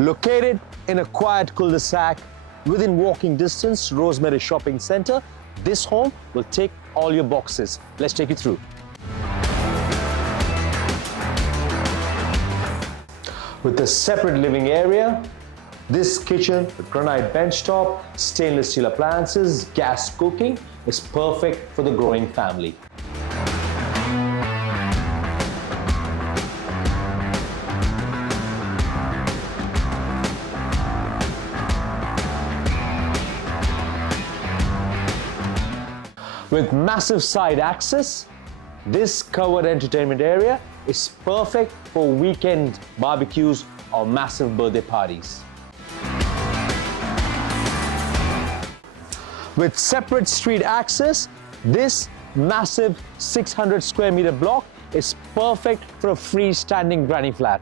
Located in a quiet cul-de-sac within walking distance, Rosemary Shopping Centre, this home will tick all your boxes. Let's take you through. With a separate living area, this kitchen with granite benchtop, stainless steel appliances, gas cooking is perfect for the growing family. With massive side access, this covered entertainment area is perfect for weekend barbecues or massive birthday parties. With separate street access, this massive 600 square meter block is perfect for a freestanding granny flat.